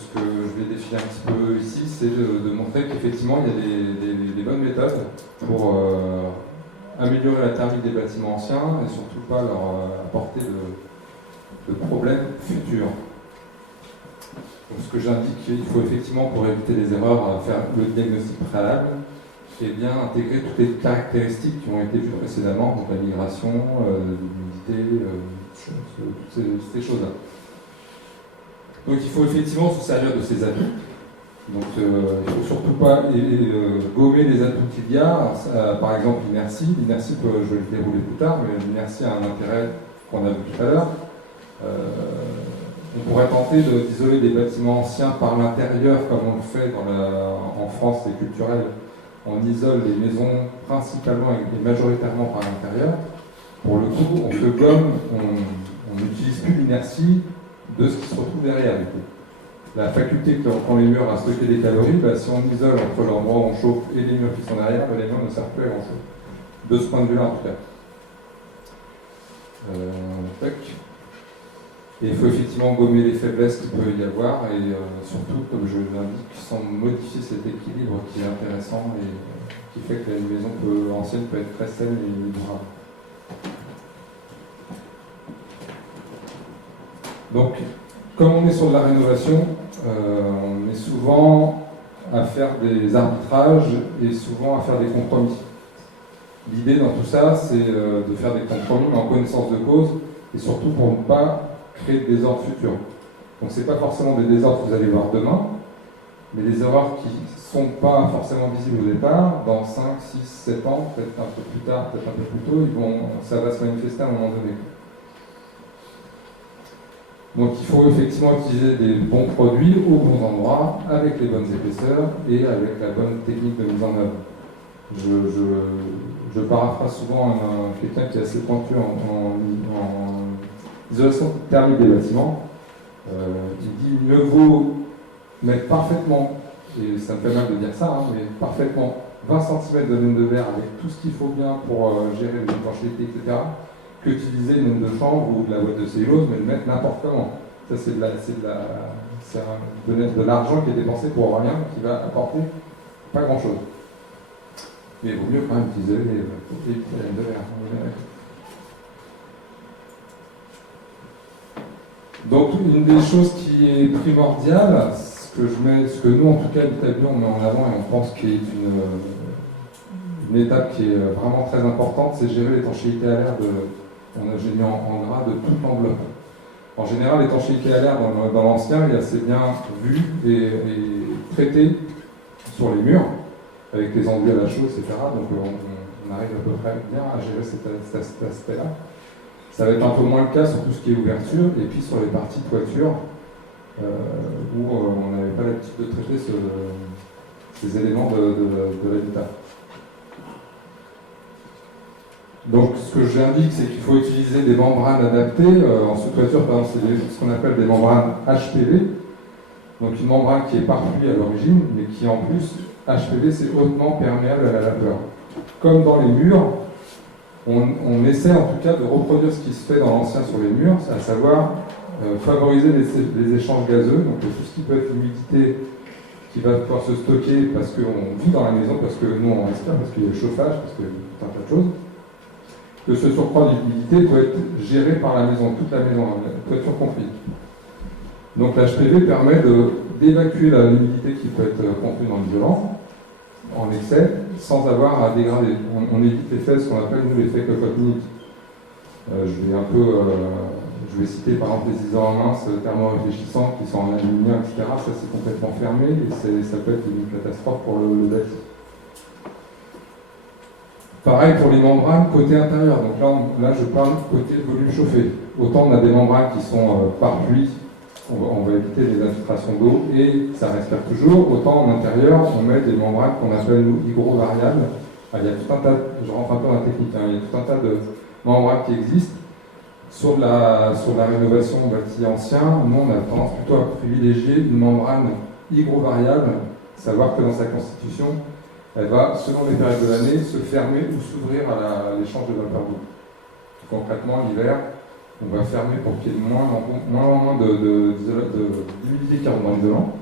ce que je vais définir un petit peu ici, c'est de montrer qu'effectivement il y a des bonnes méthodes pour améliorer la thermique des bâtiments anciens et surtout pas leur apporter de problèmes futurs. Donc, ce que j'indique, il faut effectivement, pour éviter les erreurs, faire le diagnostic préalable et bien intégrer toutes les caractéristiques qui ont été vues précédemment, donc la migration, l'humidité, toutes ces choses-là. Donc il faut effectivement se servir de ces atouts. Donc il ne faut surtout pas gommer les atouts qu'il y a. Par exemple l'inertie. L'inertie, je vais le dérouler plus tard, mais l'inertie a un intérêt qu'on a vu tout à l'heure. On pourrait tenter d'isoler des bâtiments anciens par l'intérieur, comme on le fait en France, c'est culturel. On isole les maisons principalement et majoritairement par l'intérieur. Pour le coup, on se gomme, on n'utilise plus l'inertie de ce qui se retrouve derrière. Du coup. La faculté qu'ont les murs à stocker des calories, si on isole entre l'endroit où on chauffe et les murs qui sont derrière, les murs ne servent plus à grand chose. De ce point de vue-là, en tout cas. Et il faut effectivement gommer les faiblesses qu'il peut y avoir et surtout, comme je l'indique, sans modifier cet équilibre qui est intéressant et qui fait que une maison ancienne peut être très saine et durable. Donc, comme on est sur de la rénovation, on est souvent à faire des arbitrages et souvent à faire des compromis. L'idée dans tout ça, c'est de faire des compromis en connaissance de cause et surtout pour ne pas créer de désordre futur. Donc ce n'est pas forcément des désordres que vous allez voir demain, mais des erreurs qui ne sont pas forcément visibles au départ, dans 5, 6, 7 ans, peut-être un peu plus tard, peut-être un peu plus tôt, ça va se manifester à un moment donné. Donc il faut effectivement utiliser des bons produits aux bons endroits, avec les bonnes épaisseurs et avec la bonne technique de mise en œuvre. Je paraphrase souvent quelqu'un qui est assez pointu en isolation thermique des bâtiments. Il dit mieux vaut mettre parfaitement, et ça me fait mal de dire ça, mais parfaitement 20 cm de laine de verre avec tout ce qu'il faut bien pour gérer l'étanchéité, etc., qu'utiliser une laine de chanvre ou de la boîte de cellulose, mais le mettre n'importe comment. Ça, c'est de l'argent qui est dépensé pour rien, qui va apporter pas grand-chose. Mais il vaut mieux quand même utiliser la laine de verre. Donc, une des choses qui est primordiale, ce que nous, en tout cas, l'Itablion, on met en avant et on pense qu'il est une étape qui est vraiment très importante, c'est gérer l'étanchéité à l'air j'ai mis en gras de toute l'enveloppe. En général, l'étanchéité à l'air dans l'ancien est assez bien vue et traitée sur les murs, avec les enduits à la chaux, etc. Donc on arrive à peu près bien à gérer cet aspect-là. Ça va être un peu moins le cas sur tout ce qui est ouverture, et puis sur les parties toiture, où on n'avait pas l'habitude de traiter ces éléments de l'habitat. Donc ce que j'indique, c'est qu'il faut utiliser des membranes adaptées. En sous-toiture, par exemple, c'est ce qu'on appelle des membranes HPV. Donc une membrane qui est par pluie à l'origine, mais qui en plus, HPV, c'est hautement perméable à la vapeur. Comme dans les murs, on essaie en tout cas de reproduire ce qui se fait dans l'ancien sur les murs, à savoir favoriser les échanges gazeux, donc tout ce qui peut être l'humidité qui va pouvoir se stocker parce qu'on vit dans la maison, parce que nous on respire, parce qu'il y a le chauffage, parce qu'il y a tout un tas de choses. Que ce surcroît d'humidité doit être géré par la maison, toute la maison, la toiture comprise. Donc l'HPV permet d'évacuer l'humidité qui peut être contenue dans l'isolant en excès, sans avoir à dégrader. On évite l'effet, ce qu'on appelle nous l'effet cocotte minute. Je vais citer par exemple les isolants minces thermo-réfléchissants qui sont en aluminium, etc. Ça c'est complètement fermé et ça peut être une catastrophe pour le bâti. Pareil pour les membranes côté intérieur. Donc là je parle côté volume chauffé. Autant on a des membranes qui sont par pluie, on va éviter les infiltrations d'eau et ça respire toujours. Autant en intérieur, on met des membranes qu'on appelle nous hygro-variables. Il y a tout un tas, je rentre un peu dans la technique, il y a tout un tas de membranes qui existent. Sur la rénovation bâti ancien, nous on a tendance plutôt à privilégier une membrane hygro-variable, savoir que dans sa constitution, elle va, selon les périodes de l'année, se fermer ou s'ouvrir à l'échange de vapeur d'eau. Concrètement, l'hiver, on va fermer pour qu'il y ait moins d'humidité qui rentre dans l'isolant.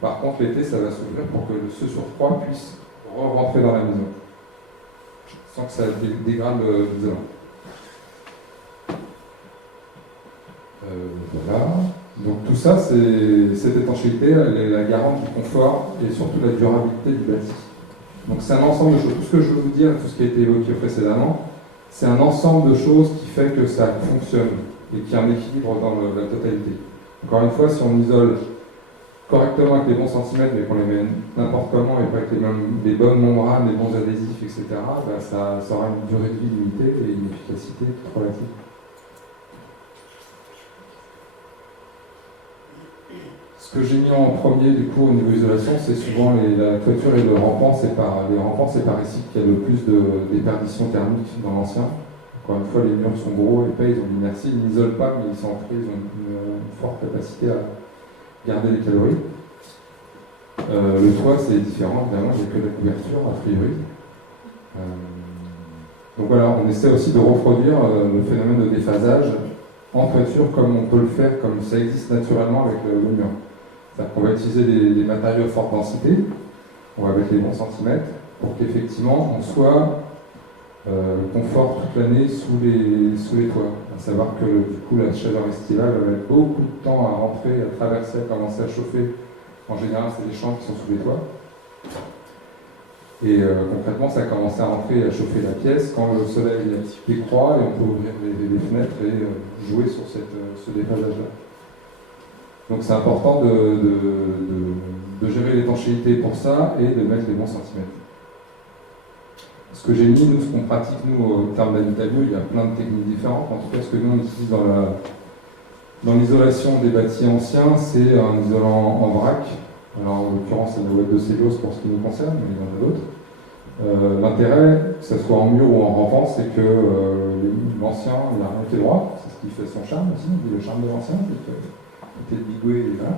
Par contre, l'été, ça va s'ouvrir pour que ce surfroid puisse rentrer dans la maison, sans que ça dégrade l'isolant. Voilà. Donc tout ça, cette étanchéité, elle est la garante du confort et surtout la durabilité du bâti. Donc c'est un ensemble de choses. Tout ce que je veux vous dire, tout ce qui a été évoqué précédemment, c'est un ensemble de choses qui fait que ça fonctionne et qu'il y a un équilibre dans la totalité. Encore une fois, si on isole correctement avec les bons centimètres, mais qu'on les met n'importe comment et pas avec les bonnes membranes, les bons adhésifs, etc., ben ça aura une durée de vie limitée et une efficacité relative. Ce que j'ai mis en premier du coup au niveau isolation, c'est souvent la toiture et le rampant. Les rampants, c'est par ici qu'il y a le plus de déperdition thermique dans l'ancien. Encore une fois, les murs sont gros, épais, ils ont l'inertie, ils n'isolent pas, mais ils sont ancrés, ils ont une forte capacité à garder les calories. Le toit, c'est différent, évidemment, il n'y a que la couverture, a priori. Donc voilà, on essaie aussi de reproduire le phénomène de déphasage en toiture comme on peut le faire, comme ça existe naturellement avec le mur. C'est-à-dire qu'on va utiliser des matériaux à forte densité, on va mettre les bons centimètres, pour qu'effectivement on soit confort toute l'année sous les toits. À savoir que du coup la chaleur estivale va mettre beaucoup de temps à rentrer, à traverser, à commencer à chauffer. En général, c'est les chambres qui sont sous les toits. Et concrètement, ça a commencé à rentrer et à chauffer la pièce quand le soleil décroît et on peut ouvrir les fenêtres et jouer sur ce déphasage-là. Donc c'est important de gérer l'étanchéité pour ça et de mettre les bons centimètres. Ce que j'ai mis, nous, ce qu'on pratique, nous, au terme d'habitat bio, il y a plein de techniques différentes. En tout cas, ce que nous, on utilise dans l'isolation des bâtis anciens, c'est un isolant en vrac. Alors, en l'occurrence, c'est la ouate de cellulose pour ce qui nous concerne, mais il y en a d'autres. L'intérêt, que ce soit en mur ou en rampant, c'est que l'ancien, il a rien qui est droit. C'est ce qui fait son charme aussi, le charme de l'ancien, c'est que tout est bigoué et voilà.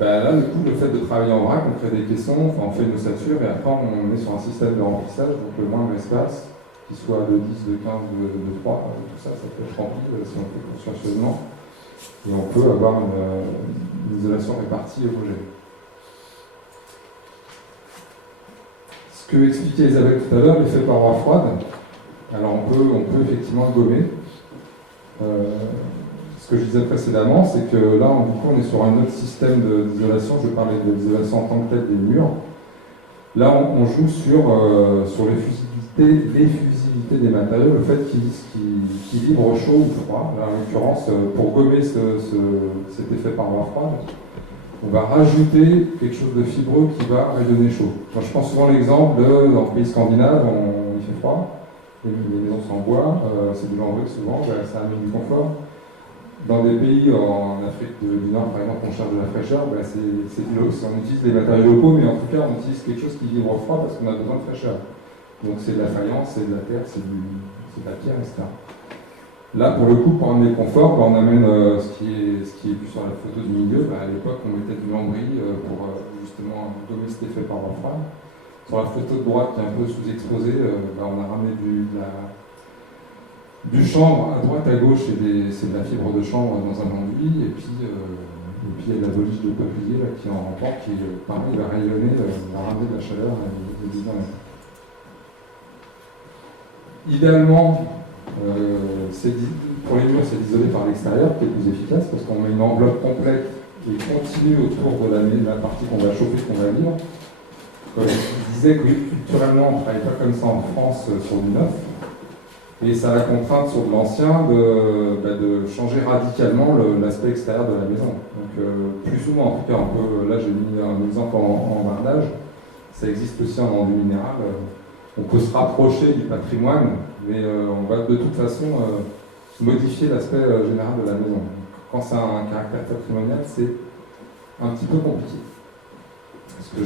Là, du coup, le fait de travailler en vrac, on crée des caissons, on fait une ossature et après on est sur un système de remplissage, donc le moindre espace, qu'il soit de 10, de 15, de 3, tout ça, ça peut être rempli si on fait consciencieusement. Et on peut avoir une isolation répartie homogène. Ce que expliquait Isabelle tout à l'heure, l'effet paroi froide, alors on peut effectivement le gommer. Ce que je disais précédemment, c'est que là, du coup, on est sur un autre système d'isolation. Je parlais de l'isolation en tant que telle des murs. Là, on joue sur l'effusivité des matériaux, le fait qu'ils vibrent chaud ou froid. Là, en l'occurrence, pour gommer cet effet paroi froide, on va rajouter quelque chose de fibreux qui va rayonner chaud. Moi, je prends souvent l'exemple dans le pays scandinave, il fait froid, les maisons sont en bois, c'est du lambré souvent, ça amène du confort. Dans des pays en Afrique du Nord, par exemple, on cherche de la fraîcheur, on utilise des matériaux locaux, mais en tout cas, on utilise quelque chose qui vibre froid parce qu'on a besoin de fraîcheur. Donc c'est de la faïence, c'est de la terre, c'est de la pierre, etc. Là, pour le coup, pour amener le confort, on amène ce qui est vu sur la photo du milieu. À l'époque, on mettait du lambris pour justement gommer cet effet paroi froide. Sur la photo de droite, qui est un peu sous-exposée, on a ramené du chanvre à droite, à gauche, c'est de la fibre de chanvre dans un enduit, et puis il y a de la boliche de peuplier là, qui est en rampant, qui pareil va rayonner, va ramener de la chaleur et du bien. Idéalement, pour les murs, c'est d'isoler par l'extérieur, qui est plus efficace, parce qu'on met une enveloppe complète et continue autour de la partie qu'on va chauffer, qu'on va vivre. Je disais que culturellement, on ne travaille pas comme ça en France sur du neuf. Et ça a la contrainte sur de l'ancien de changer radicalement l'aspect extérieur de la maison. Donc plus souvent, en tout cas, là j'ai mis un exemple en vernage, ça existe aussi en enduit minéral. On peut se rapprocher du patrimoine, mais on va de toute façon modifier l'aspect général de la maison. Quand ça a un caractère patrimonial, c'est un petit peu compliqué. Ce que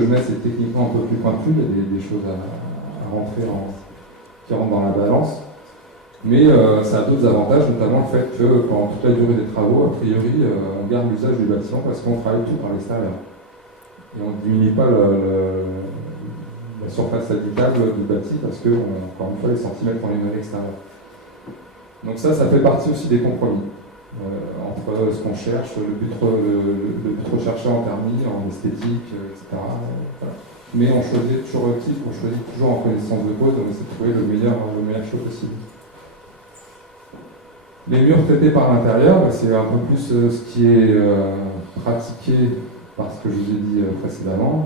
je mets, c'est techniquement un peu plus pointu, il y a des choses à rentrer qui rentrent dans la balance. Mais ça a d'autres avantages, notamment le fait que pendant toute la durée des travaux, a priori, on garde l'usage du bâtiment parce qu'on travaille tout par l'extérieur. Et on ne diminue pas la surface habitable du bâti parce que, encore une fois, les centimètres, on les met à l'extérieur. Donc ça fait partie aussi des compromis entre ce qu'on cherche, le but recherché en thermie, en esthétique, etc. Voilà. Mais on choisit toujours optique, on choisit toujours en connaissance de cause, on essaie de trouver le meilleur choix possible. Les murs traités par l'intérieur, c'est un peu plus ce qui est pratiqué par ce que je vous ai dit précédemment.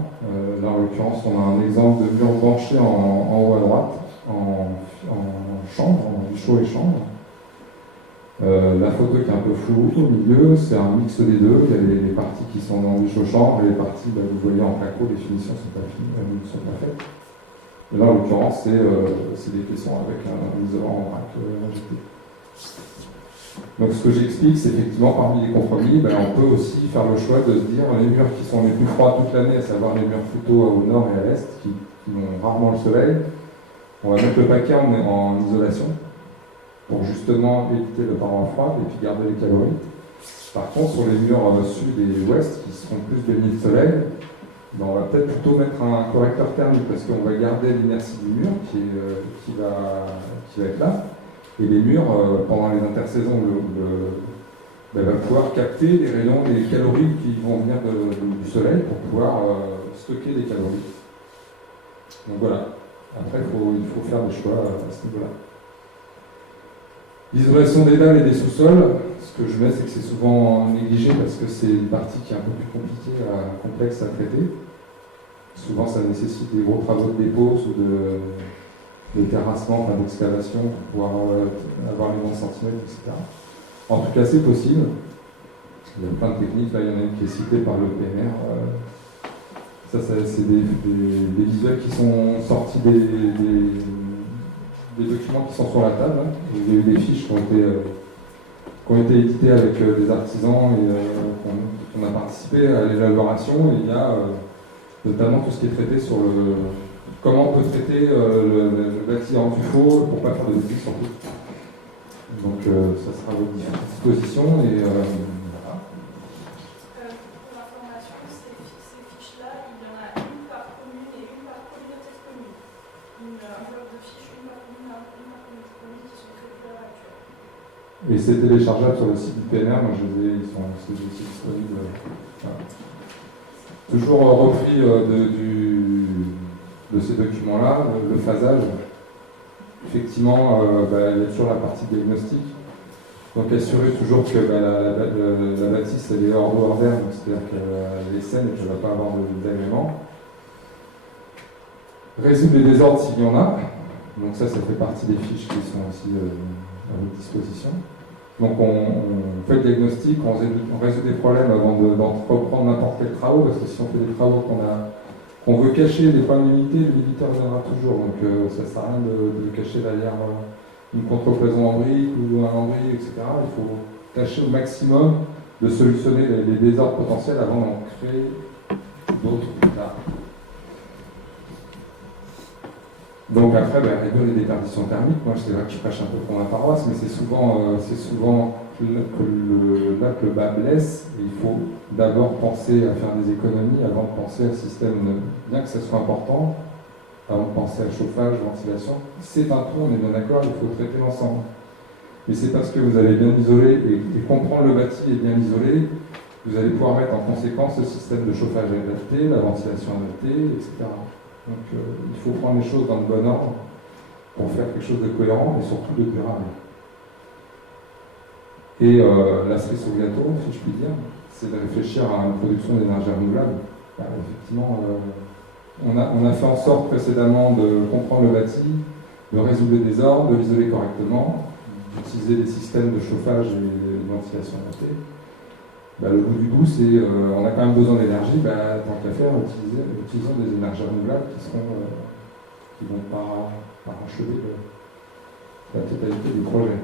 Là, en l'occurrence, on a un exemple de mur branché en haut à droite, en chambre, en chaud et chambre. La photo qui est un peu floue au milieu, c'est un mix des deux. Il y a les parties qui sont dans du chaud-chambre et les parties, vous voyez en placo, les finitions ne sont pas faites. Et là, en l'occurrence, c'est des caissons avec un isolant en vrac injecté. Donc ce que j'explique, c'est effectivement parmi les compromis, on peut aussi faire le choix de se dire les murs qui sont les plus froids toute l'année, à savoir les murs plutôt au nord et à l'est, qui ont rarement le soleil, on va mettre le paquet en isolation pour justement éviter le paroi froide et puis garder les calories. Par contre, sur les murs sud et ouest, qui seront plus baignés de soleil, on va peut-être plutôt mettre un correcteur thermique parce qu'on va garder l'inertie du mur qui va être là. Et les murs, pendant les intersaisons, va pouvoir capter les rayons, les calories qui vont venir du soleil pour pouvoir stocker les calories. Donc voilà. Après, il faut faire des choix à ce niveau-là. L'isolation des dalles et des sous-sols, ce que je mets, c'est que c'est souvent négligé parce que c'est une partie qui est un peu plus compliquée, complexe à traiter. Souvent, ça nécessite des gros travaux de dépose ou de terrassement, d'excavation pour pouvoir avoir les bons centimètres, etc. En tout cas, c'est possible. Il y a plein de techniques. Là, il y en a une qui est citée par le PNR. Ça, c'est des visuels qui sont sortis des documents qui sont sur la table. Il y a eu des fiches qui ont été éditées avec des artisans et qu'on a participé à l'élaboration. Et il y a notamment tout ce qui est traité sur comment on peut traiter le bâti en tuffeau pour ne pas faire de bêtises surtout. Donc ça sera à votre disposition et voilà. Pour l'information, ces fiches-là, il y en a une par commune et une par communauté de communes. Un bloc de fiches, une par commune, une par communauté de communes qui sont traitées à l'heure actuelle. Et c'est téléchargeable sur le site du PNR, moi ils sont aussi disponibles. Voilà. Toujours repris de ces documents-là, le phasage. Effectivement, il y a toujours la partie diagnostic. Donc assurer toujours que la bâtisse elle est hors d'eau, hors d'air, c'est-à-dire qu'elle est saine et qu'elle ne va pas avoir d'agrément. Résoudre les désordres s'il y en a. Donc ça fait partie des fiches qui sont aussi à votre disposition. Donc on fait le diagnostic, on résout des problèmes avant d'entreprendre n'importe quel travaux, parce que si on fait des travaux qu'on veut cacher des points d'unité, le visiteur viendra toujours. Donc ça ne sert à rien de cacher derrière une contreplaison en briques ou un lambris, etc. Il faut tâcher au maximum de solutionner les désordres potentiels avant d'en créer d'autres plus tard. Donc après, réduire les déperditions thermiques, moi c'est vrai que je prêche un peu pour ma paroisse, mais c'est souvent là que le bas blesse, et il faut d'abord penser à faire des économies avant de penser à un système, bien que ça soit important, avant de penser à chauffage, ventilation. C'est un tout, on est bien d'accord, il faut traiter l'ensemble. Mais c'est parce que vous allez bien isoler et comprendre le bâti est bien isolé, vous allez pouvoir mettre en conséquence le système de chauffage adapté, la ventilation adaptée, etc. Donc il faut prendre les choses dans le bon ordre pour faire quelque chose de cohérent et surtout de durable. Et la cerise sur le gâteau, si je puis dire, c'est de réfléchir à une production d'énergie renouvelable. Effectivement, on a fait en sorte précédemment de comprendre le bâti, de résoudre les désordres, de l'isoler correctement, d'utiliser des systèmes de chauffage et de ventilation adaptés. Le bout du bout, c'est on a quand même besoin d'énergie, tant qu'à faire, utilisons des énergies renouvelables qui vont pas achever la totalité du projet.